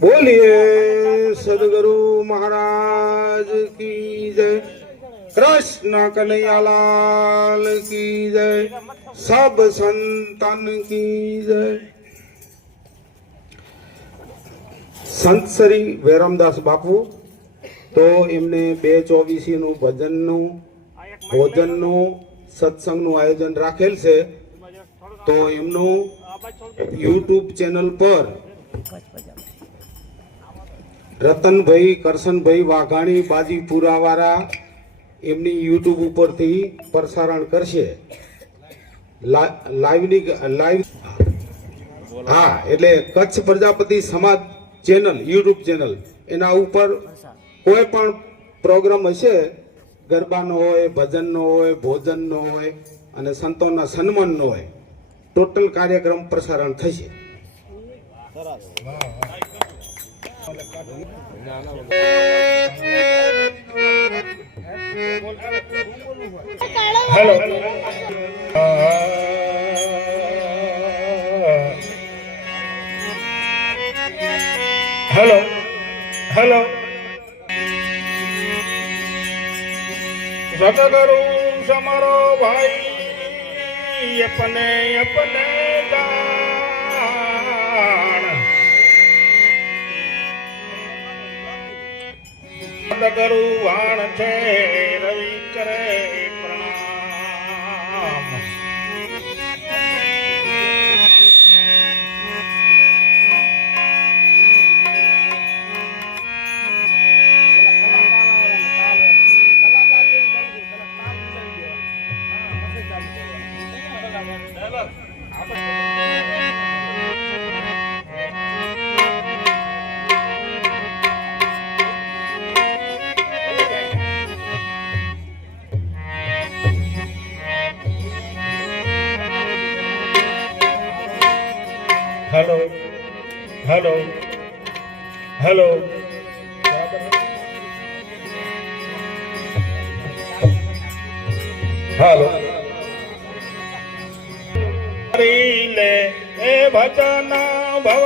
बोलिए सदगुरु महाराज की जय, कृष्ण कन्हैयालाल की जय, सब संतन की जय। संत श्री वेरमदास बापू तो एमने 224 भजनનું ભોજનનું સત્સંગનું આયોજન રાખેલ છે। તો એમનું યુટ્યુબ ચેનલ પર રતનભાઈ કરશનભાઈ વાઘાણી બાજીપુરાવાળા એમની યુટ્યુબ ઉપરથી પ્રસારણ કરશે લાઈવ। હા, એટલે કચ્છ પ્રજાપતિ સમાજ ચેનલ યુટ્યુબ ચેનલ એના ઉપર કોઈ પણ પ્રોગ્રામ હશે, ગરબાનો હોય, ભજનનો હોય, ભોજનનો હોય અને સંતોના સન્માનનો હોય, ટોટલ કાર્યક્રમ પ્રસારણ થશે। હેલો હેલો હેલો સતગુરુ સમરો ભાઈ अपने अपने दान सतगुरु वाण छे रवि करे प्रणाम। हेलो हेलो हेलो हेलो ले ए भजन भव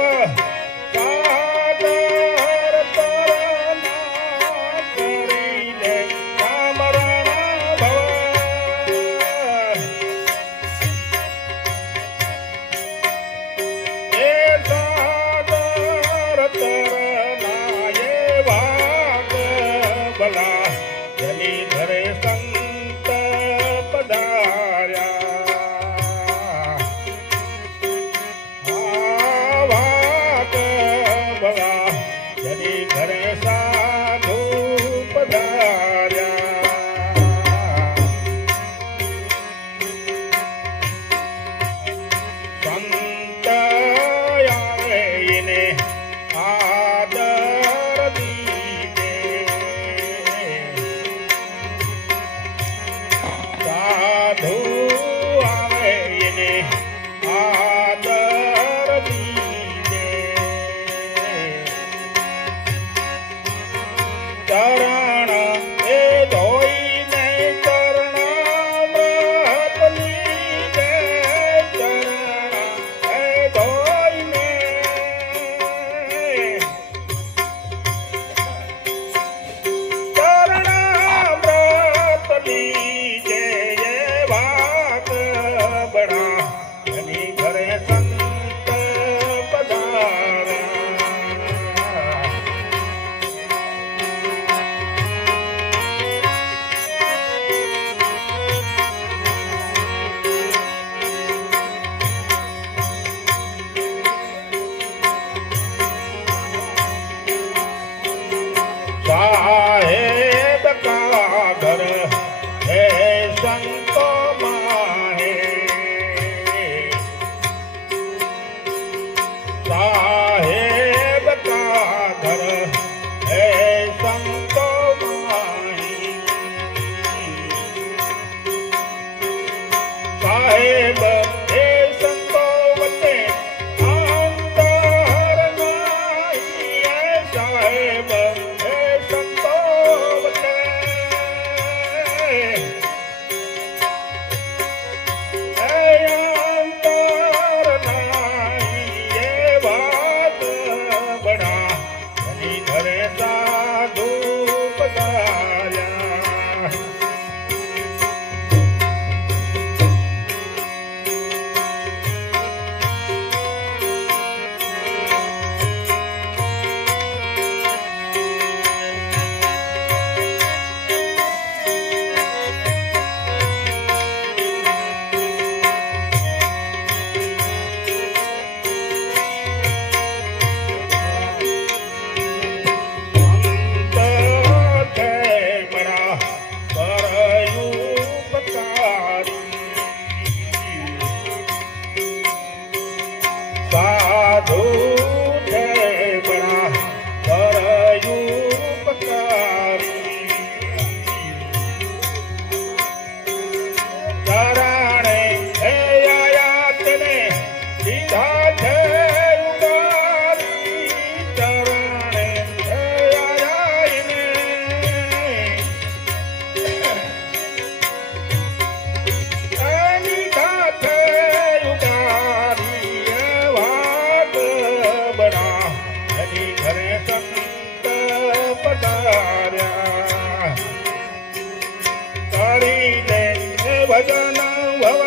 કરી લે એ ભજન ભવ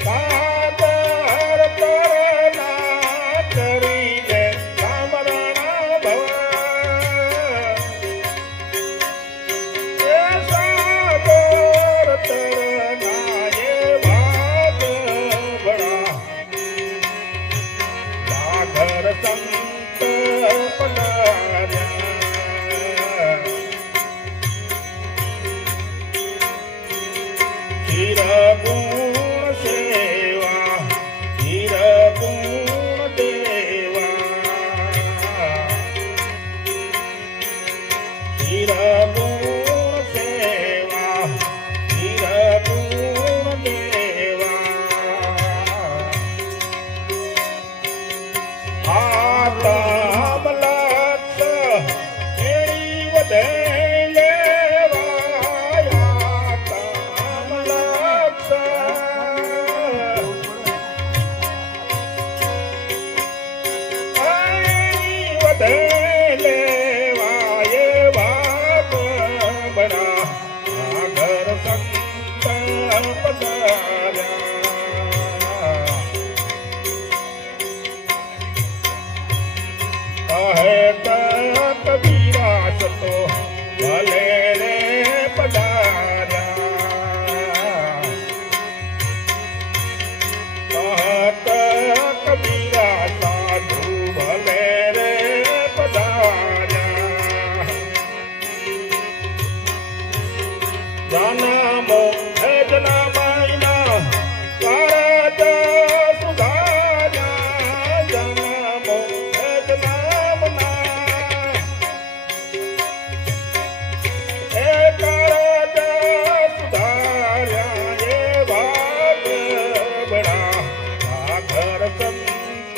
પાતર તરના કરી લે સામરણ ભવ એ સાગર તરના એ ભાગ બડા સાગર સંત પધાર્યા હીરગુણ સેવા હીરગુણ દેવા હીરગુણ સેવા હીરગુણ દેવા આતમ લક્ષ એણી વધે કબીરા સતો ભલે રે પધાર્યા કબીરા સાધુ ભલે રે પધાર્યા જનમો હે જનમાઈના કારજ સુધાર્યા જનમો હે જનમના એ કારજ સુધાર્યા એ ભાગ બડા સાગર સંત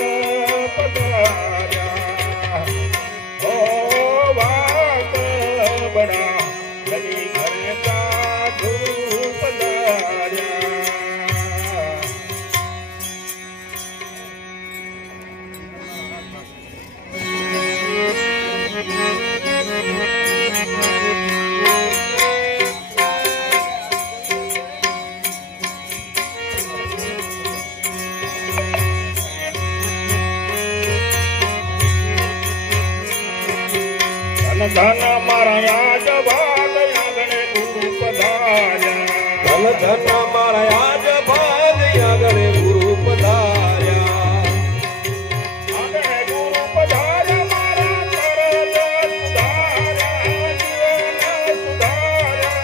પધાર્યા ઓ ભાગ બડા ગલી ઘર સાધુ પધાર્યા ધન મારા યાદ ભાગ આંગણે ગુરુ પધાર્યા ધન ધન મારા યાદ ભાગ આગળ ગુરુ પધાર્યા આંગણે ગુરુ પધાર્યા મારા કરજ સુધાર્યા જીવન સુધાર્યા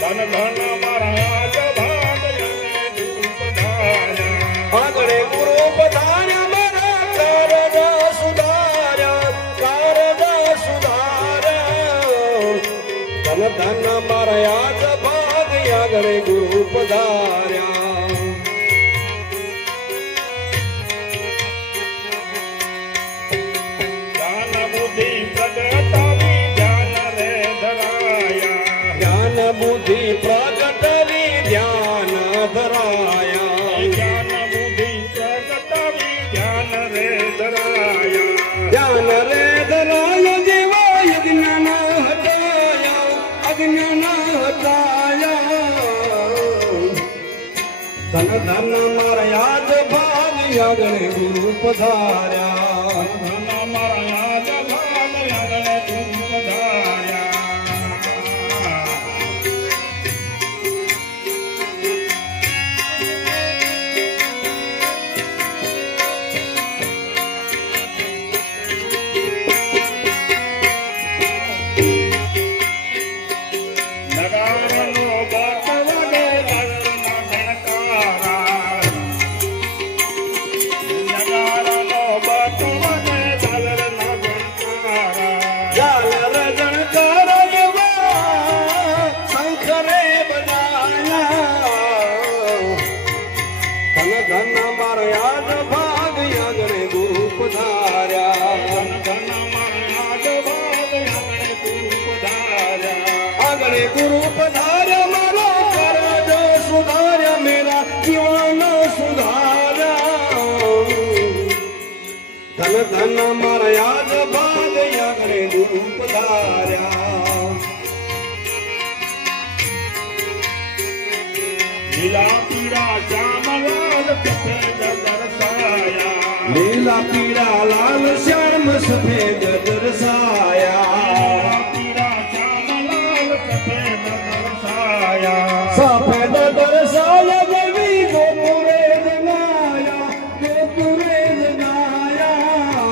ધન ધન મારા યાદ ભાગ આંગણે ગુરુ પધાર્યા આગળ ગુરુ પધાર્યા મારા કારજ સુધાર્યા કારજ સુધાર્યા ધન ધન મારા યાદ ભાગ આગળ ગુરુ પધાર્યા જ્ઞાન બુદ્ધિ પ્રગટાવી ધ્યાન રે ધરાયા જ્ઞાન બુદ્ધિ પ્રગટવી ધ્યાન ધરાયા જ્ઞાન બુદ્ધિ પ્રગટાવી ધ્યાન રે ધરાયા ધ્યાન રે ધરાય જેવા અજ્ઞાન હટાયા અજ્ઞાન હટાયા ધન ધન મારા યાદ ભાગ આગળ ગુરુ પધાર્યા ધન મારા યાદ ભાગ આંગણે ગુરુ પધાર્યા નગારનો બાપ વાગે લલના ધણકારા નગારનો બાપ વાગે લલના ધણકારા જાલ રજણ કર એવા શંખ રે બજાયા ધન ધન મારા યાદ ભાગ આગળ ગુરુ પધાર્યા ધન ધન મારા યાદ ભાગ આંગણે ગુરુ પધાર્યા આગળ ગુરુ પધાર્યા મારો કરજ સુધાર્યા મેરા જીવન સુધાર્યા ધન ધન મારા યાદ ભાગ આગળ ગુરુ પધાર્યા લીલા પીળા શ્યામલાલ સફેદ દર્શાયા લીલા પીળા લાલ શ્યામ સફેદ દર્શાયા પીળા શ્યામલાલ સફેદ દર્શાયા સફેદ દર્શાયા દેવી ગોપુરે જનાયા ગોપુરે જનાયા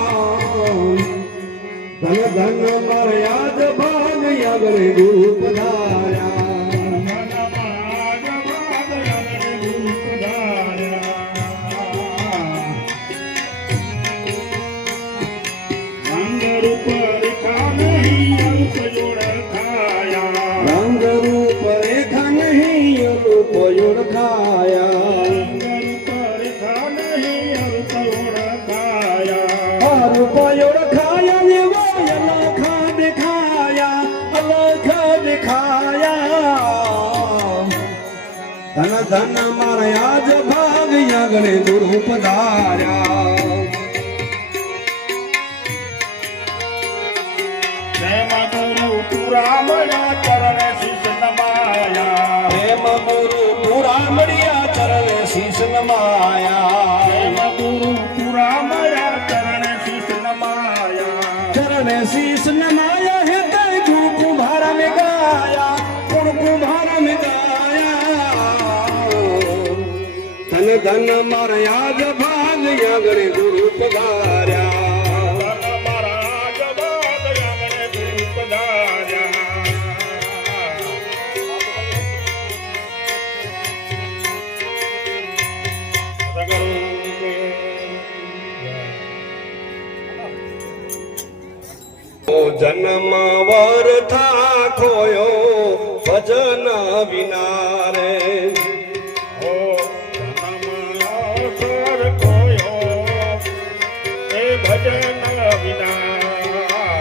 ધન ધન માર્યા જ ભાગ આગળ ગુરુ પધાર્યા રંગ રૂપ રેખા નહીં રૂપ ઓળખાયા રૂપ ઓળખાયા એવા અલખા દેખાયા અલખા દેખાયા ધન ધન મારા આજ ભાગ આગળ ગુરુ પધાર્યા પ્રેમ ગુરુ પૂરા મળ્યા ચરણ શીશ નમાયા ચરણ શીશ નમાયા હે કઈ ગુરુ કુંભાર में ગાયા ગુરુ કુંભાર में ગાયા ધન ધન મારા આજ ભાગ આગળ ગુરુ પધાર્યા જન્મ વરથા ખોયો ભજન વિના રે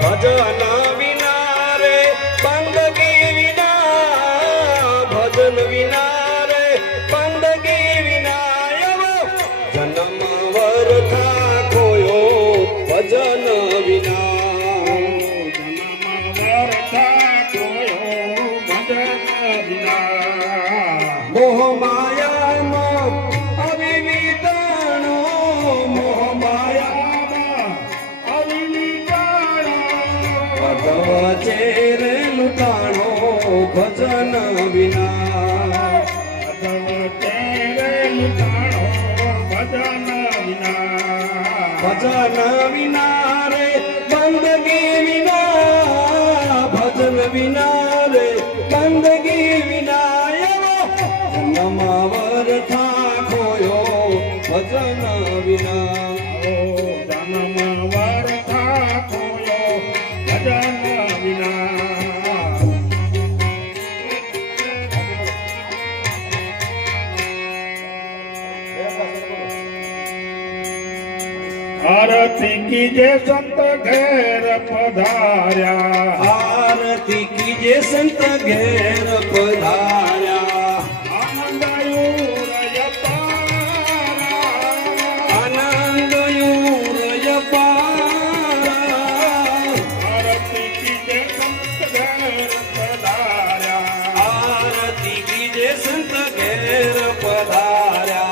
ભજન વિના રે બંદગી વિના ભજન વિના રે બંદગી વિના જન્મ વરથા ખોયો ભજન વિના મોહ માયામાં અવિવિતાણો મોહ માયામાં વચે રે લૂંટાણો ભજન વિના ભજન વિના રે બંદગી વિના ભજન વિના રે બંદગી વિના નમાવર થા ખોયો ભજન વિના आरती कीजे संत घेर पधार्या आरती कीजे संत घेर पधार्या आनंदयूरय पारा आनंदयूरय पारा आरती कीजे संत घेर पधार्या आरती कीजे संत घेर पधार्या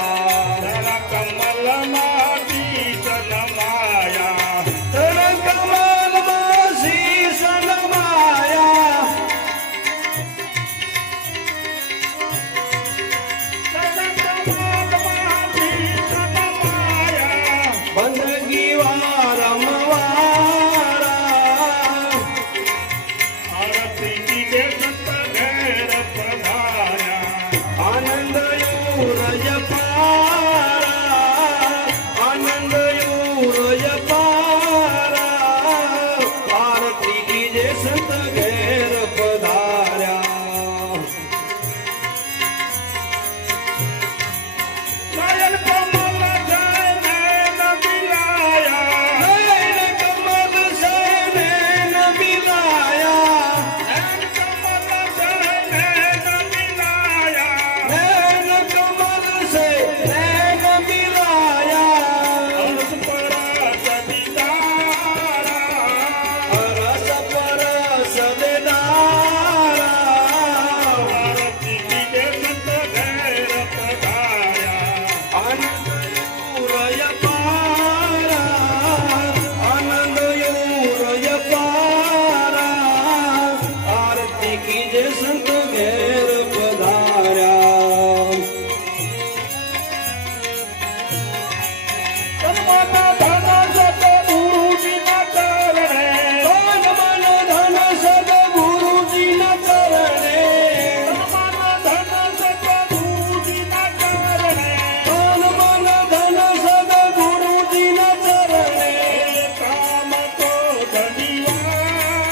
આરતી કીજે સંત ઘેર પધાર્યા તનમાના ધન સદગુરુજીના ચરણે તન મન ધન સદગુરુજીના ચરણે તનમાના ધન સદગુરુજીના ચરણે તન મન ધન સદગુરુજીના ચરણે કામ તો ધનિવારા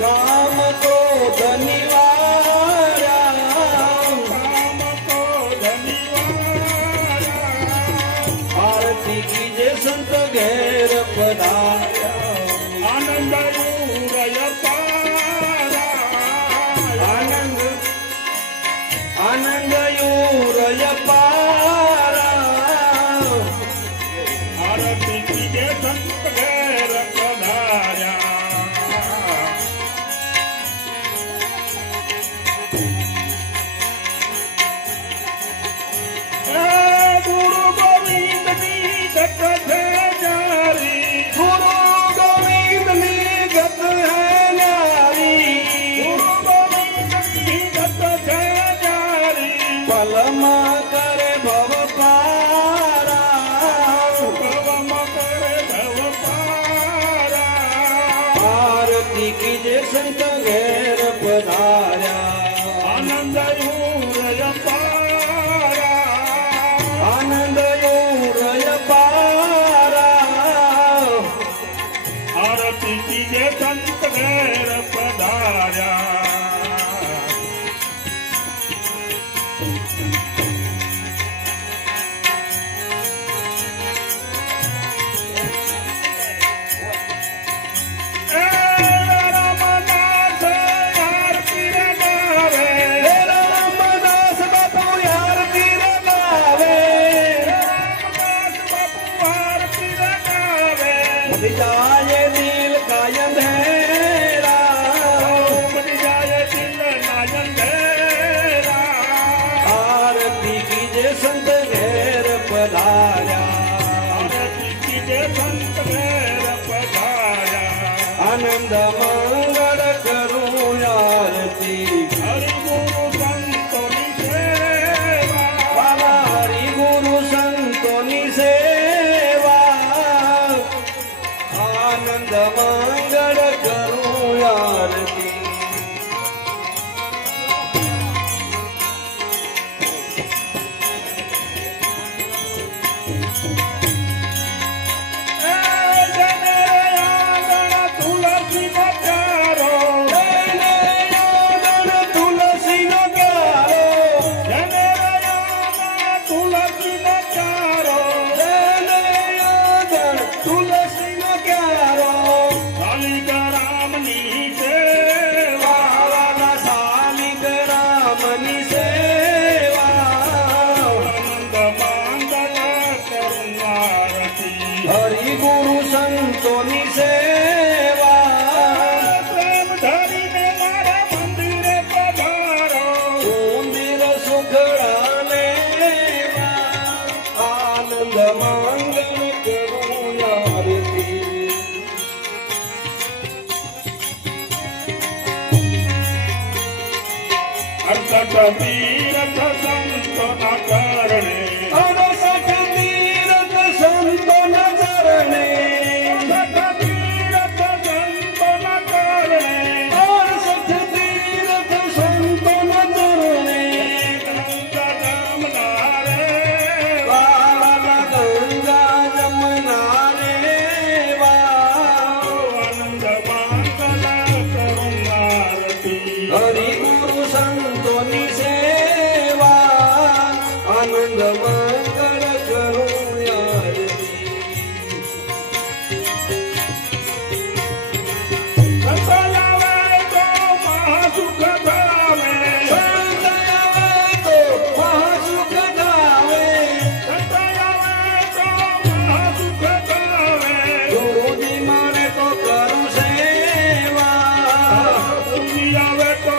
કામ તો ધનિવાર્યા કામ તો ધનિવારા આરતી કીજે સંત ઘેર પધાર્યા આનંદ ઉરય પારા આનંદ આનંદ યુરય પારા આરતી કીજે સંત ઘેર પધાર્યા ગુરુ ગોવિંદની ગત છે જારી ગુરુ ગોવિંદની ગત હે ન્યારી ગુરુ ગોવિંદની ગત છે જારી પલમાં કરે ભવ પારા ભવમ કરે ભવ પારા આરતી કીજે સંત ઘેર પધાર્યા આનંદ ઉરય પારા આનંદ યુરય પારા આરતી કીજે સંત ઘેર પધાર્યા રામદાસ આરતી રે ગાવે હે રામદાસ બાપુ આરતી રે ગાવે રામદાસ બાપુ આરતી રે ગાવે જાય દિલ કાય અંધેરા બની જાય દિલ ના અંધેરા આરતી કીજે સંત ઘેર પધાર્યા આરતી કીજે સંત ઘેર પધાર્યા આનંદ મંગળ કરું આરતી હરિ ગુરુ સંતોની સેવા વાલા હરિ ગુરુ સંતોની સેવા આનંદ મંગળ કરું આરતી જને આંગણ તુલસી બચારો જઈને આંગણ તુલસીનો ક્યારો જને આંગણ તુલસી બચારો જઈને આંગણ તુલસીનો ક્યારો શાલિગ રામની સેવા વાલા શાલિગ રામની સેવા આનંદ માંગલ કરું આરતી હરિ ગુરુ સંતોની સેવા પ્રેમ ધરીને મારા મંદિરે પધારો મંદિર સુખડા લેવા આનંદ મંગલ કરું આરતી અર્થક તીર્થ સંતોના કરણે અરસઠ તીર્થ સંતોના ચરણે અર્થક તીર્થ સંતોના કરણે અરસઠ તીર્થ સંતોના ચરણે ગંગા જમના રે વાલા ગંગા જમના રેવા આનંદ માંગલ કરું આરતી હરિ ગુરુ સંતોની સેવા આનંદ મંગળ કરું આરતી સંત આવે તો મહાસુખ ધામે સંત આવે તો મહાસુખ ધામે સંત આવે તો મહાસુખ ધામે ગુરુજી મારે તો કરું સેવા આવે તો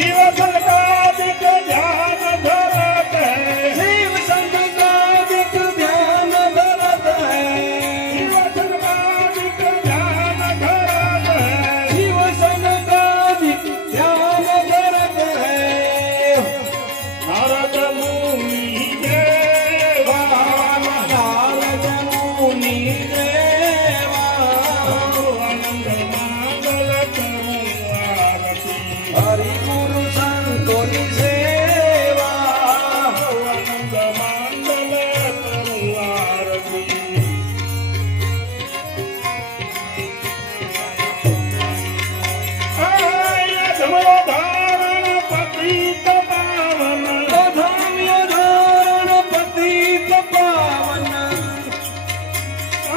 शिव संकादिक ध्यान धरत है शिव संकादिक ध्यान धरत है शिव संकादिक ध्यान धरत है शिव संकादिक ध्यान धरत है नारद मुनि देवा नारद मुनि देवा आनंद मंगल करूं आरती हरि गुरु संतों सेवा आनंद मंगल करूं आरती आय धमो धारण पतित पावन अधम्य धारण पतित पावन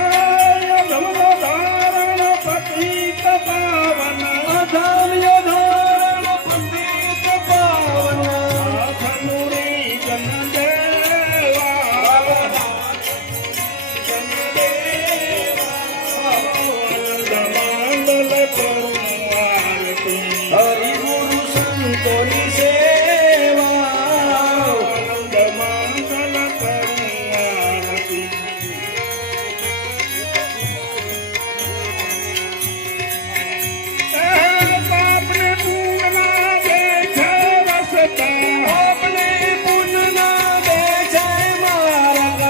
आय धमो धारण पतित पावन अधम्य धारण पतित पावन धनुरी जन देवा आनंद मंगल करूं आरती हरि गुरु संतों सेवा आनंद मंगल करूं आरती आपने पूर्णा देखे रसता अपने पुण्य ना देखे मार्ग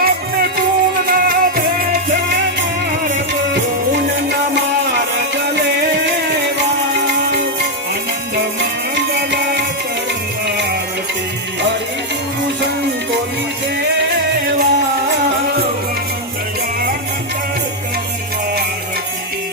आपने पूर्णा देखे मार्ग पुण्य न मार्ग लेवा आनंद मंगल करूं आरती हरि गुरु संतों सेवा आनंद करूं आरती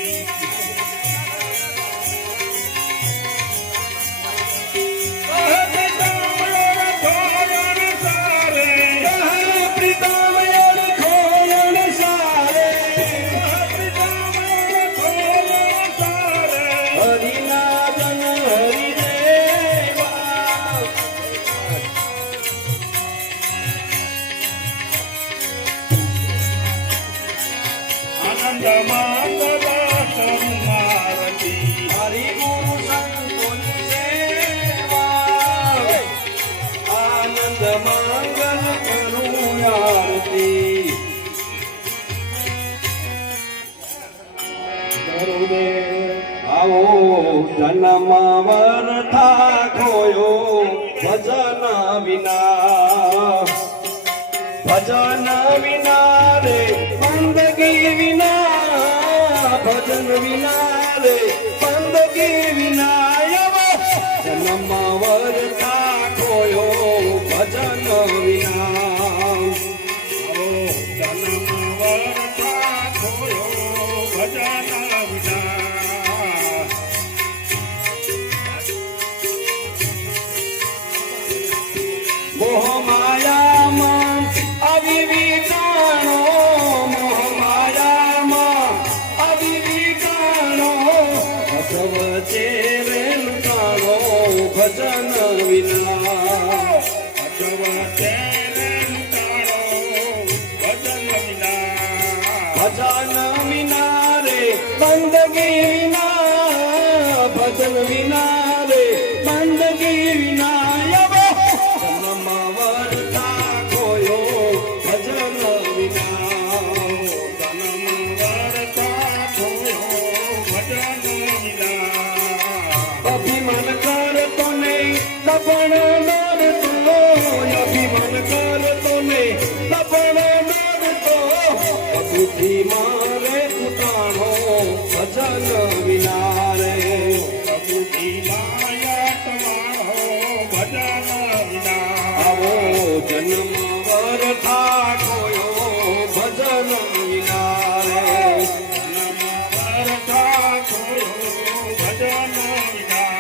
प्रीतमयर खोलन सारे हरि नादन हरि देवा आनंद मंगल करूं आरती हरि गुरु संतों सेवा आनंद मंगल करूं आरती આવો જન્મ વર્થા ખોયો ભજન વિના રે બંદગી વિના ભજન વિના રે બંદગી વિના આવો જન્મ વર્થા ખોયો ભજન વિના જન્મ વર્તા ખોયો ભજન વિના મોહ માયામાં અવિવિકાણો મોહ માયામાં અવિવિકાણો ભજવ ચેરે લૂંટાણો ભજન વિના જવ તેને લૂંટાણો ભજન વિના ભજન વિના રે બંદગી વિના ભજન વિના રે બંદગી વિના આવો જન્મ વર્તા ખોયો ભજન વિના જન્મ વર્તા ખોયો ભજન વિના અભિમાન કરતો નહીં દપણ ડરતો અભિમાન કરતો નહીં દપણ ડરતો બુદ્ધિ મારે ઉતાણો ભજન વિના રે પ્રભુજી માયા તમારો ભજન વિના આવો જન્મ વર્થા ખોયો ભજન વિના રે જન્મ વર્તા ખોયો ભજન વિના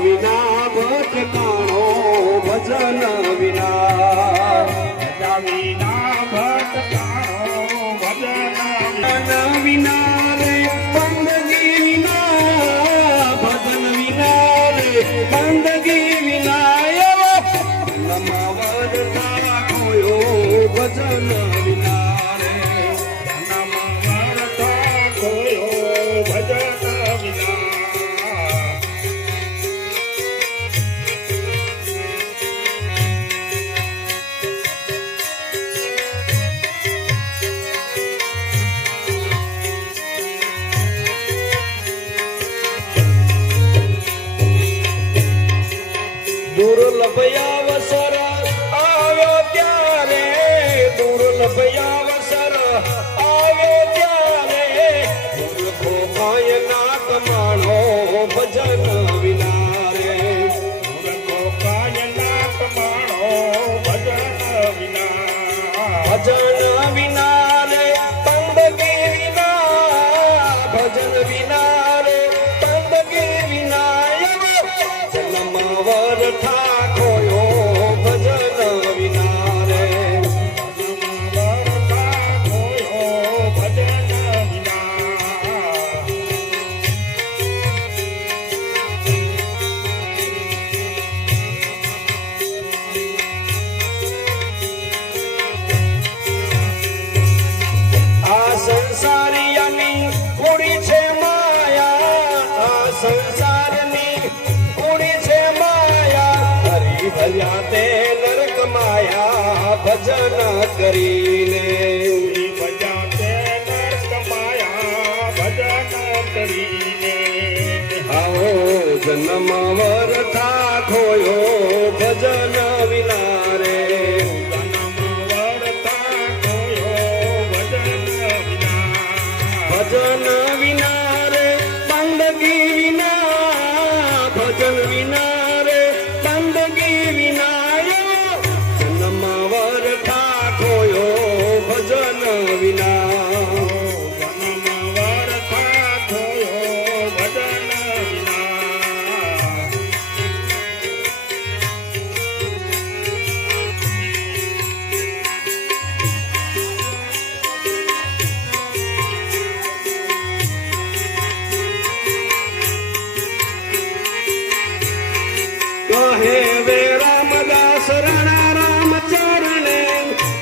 વિના ભટકાણો ભજન વિના વિના ભટકાણો ભજન ભજન વિના રે બંદગી વિના ભજન વિના રે બંદગી વિના એવો નમવર કોયો ભજન વિના રે નમવરતા કોયો ભજન વિના દુર્લભ અવસર આવ્યો ત્યારે દુર્લભ અવસર આવ્યો ત્યારે મૂર્ખો કાય ના કમાણો ભજન વિના રે મૂર્ખો કાય ના કમાણો ભજન વિના ભજન વિના રે બંદગી વિના ભજન વિના રે બંદગી વિના જન્મવર ઠાકોયો ભજન વિના રે નમવરતા કોયો ભજન વિના આ સંસારિયાની પૂરી છે માયા આ સંસારની પૂરી છે માયા હરી ભલ્યા તે નરક માયા ભજન કરીને ભજન તે નર્ક માયા ભજન કરીને આવો જન્મ વરથા ખોયો ભજન વિના રે નમવરતા કોયો ભજન વિના ભજન વિના રે બંદગી વિના ભજન વિના રે બંદગી વિના જન્મ વરથા ખોયો ભજન વિના નમવરતા કોયો ભજન વિના કહે વે રામદાસ રણા રામ ચરણે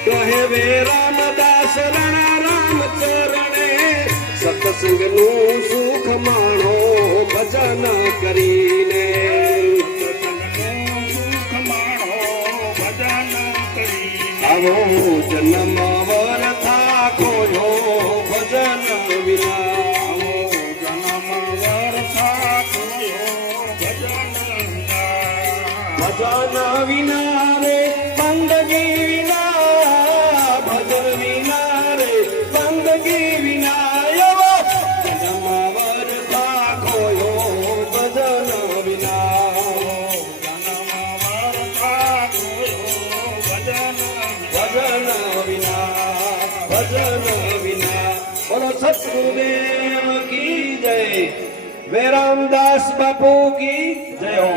કહે વે રામદાસ રણા રામ ચરણે સત્સંગ નું સુખ માણો ભજન કરીને સત્સંગનું સુખ માણો ભજન કરીને આવો જન્મ વરથા ખોયો ભજન વિના નમવરતા કોયો ભજન વિના ભજન વિના રે બંદગી વિના ભજન વિના રે બંદગી વિના એવો જન્મ વરથા ખોયો ભજન વિના નમવરતા કોયો ભજન ભજન વિના ભજન વિના બોલો સતગુરુદેવ કી જય વે રામદાસ બાપુ કી જય હો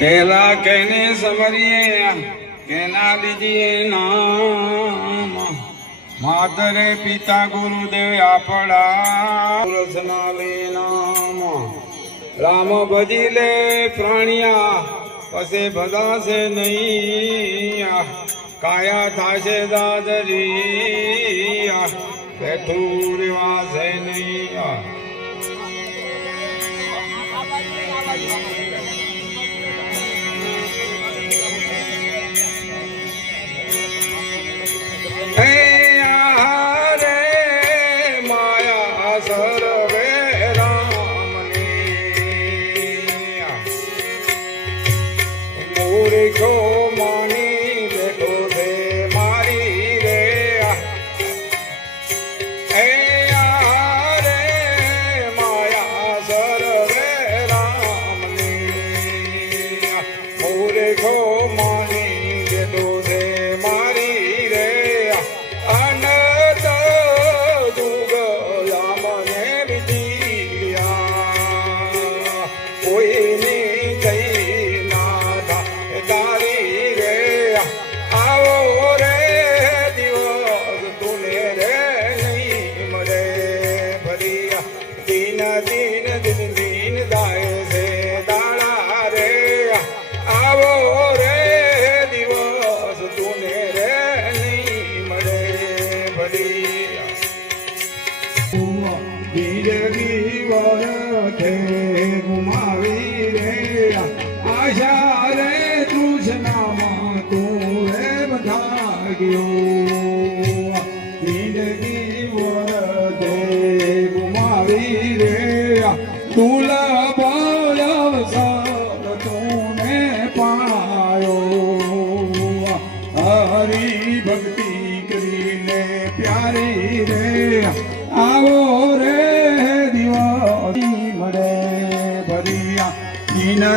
पहला कहने समरिए कहना दीजिए नाम मातरे पिता गुरुदेव आपड़ा रसना ले नाम राम भजिले प्राणिया पसे भदा से नहीं કાયા થાશે દાદરી બેઠું રેવાશે નહીં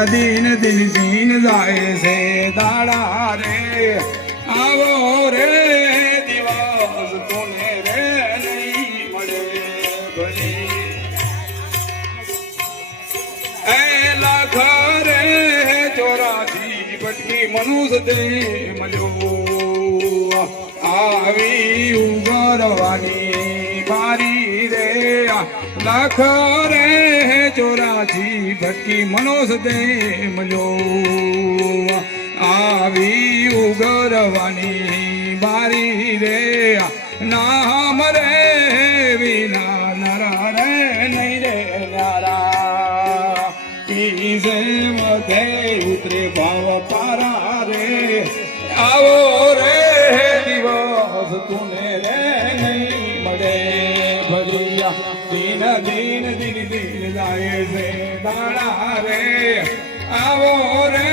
દિન દિન દિન જાય છે દાડા રે આવો રે દિવસ તુને રે નહીં મળે ભરી એ લાખ રે ચોરાથી ભટકી મનુષ્ય દે મળ્યો આવી ઉગરવાની બારી રે લાખ રે ચોરાથી ભટકી મનોજ દે મળ્યો આવી ઉગરવાની બારી રે નામ રે વિના નરા રે નહીં રે ન્યારા ઈસે વધે ઉતરે ભાવ પારા રે આવો રે દિવસ તુને રે નહીં મળે ભરિયા દિન દિન દિન દિન જાય છે દાડા રે આવો રે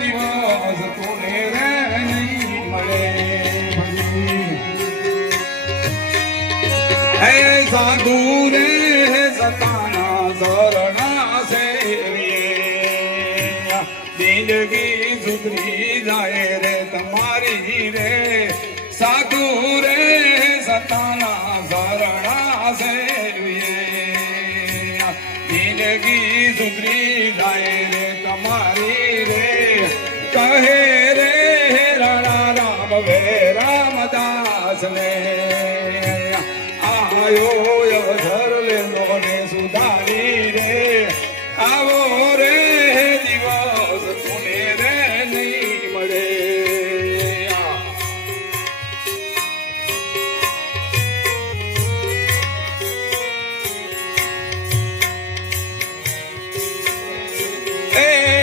દિવસ તુને રે નહીં મળે હે સાધુ રે સતાના શરણા સેવીએ જિંદગી સુધરી જાય રે તમારી રે સાધુ રે સતાના શરણા સેવીએ જિંદગી સુધરી જાય રે તમારી રે કહે રે રાણા રામ વે રામદાસ ને આયો અવસર લેનો ને સુધારી રે આવો રે દિવસ તુને રે નહીં મળે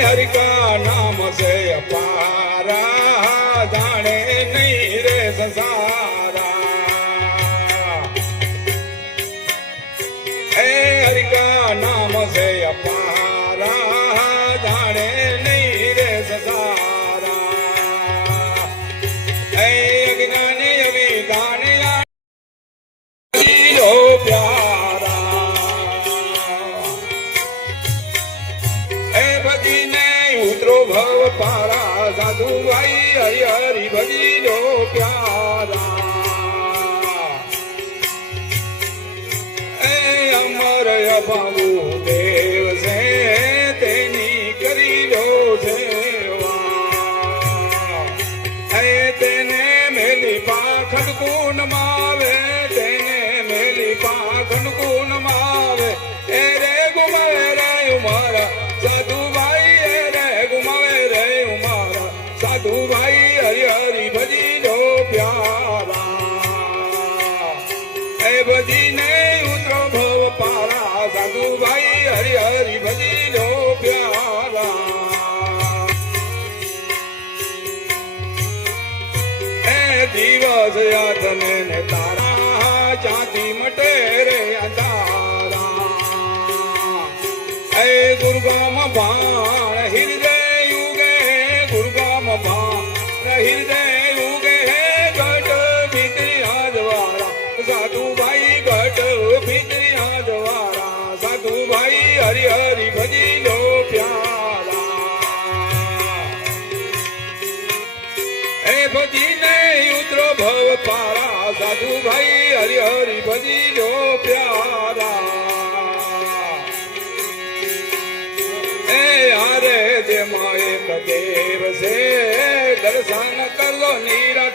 हरि का नाम से अपारा जाने नहीं रे संसारा हरि का नाम से अपारा जाने नहीं रे संसारा अज्ञानी अभिदानी प्यारा उतरो भव पारा साधु भाई हरि हरि भजी लो प्यारा अमर अभावु देव से तेनी करी लो सेवा तेने मेली पाखंड को नमावे तेने मेली पाखंड को नमावे रे गुमावे रे उमारा साधु भाई साधु भाई हरि हरि भजी દિવસ યાતને ને તારા ચાંદી મટે રે અંધારા એ ગુરુગામ ભાણ હૃદય યુગે ગુરુગામ ભાણ હૃદય યુગે ગઢ ભીતરિયા દ્વારા સાધુભાઈ ગઢ ભીતરિયા દ્વારા સાધુભાઈ હરિ હરિ ભજી લો પ્યારા એ ભજીને ઉતરો ભવ પારા સાધુભાઈ હરિ હરિ ભજી લો પ્યારા એ હારે જે માએ દેવ છે દર્શન કરલો નીરા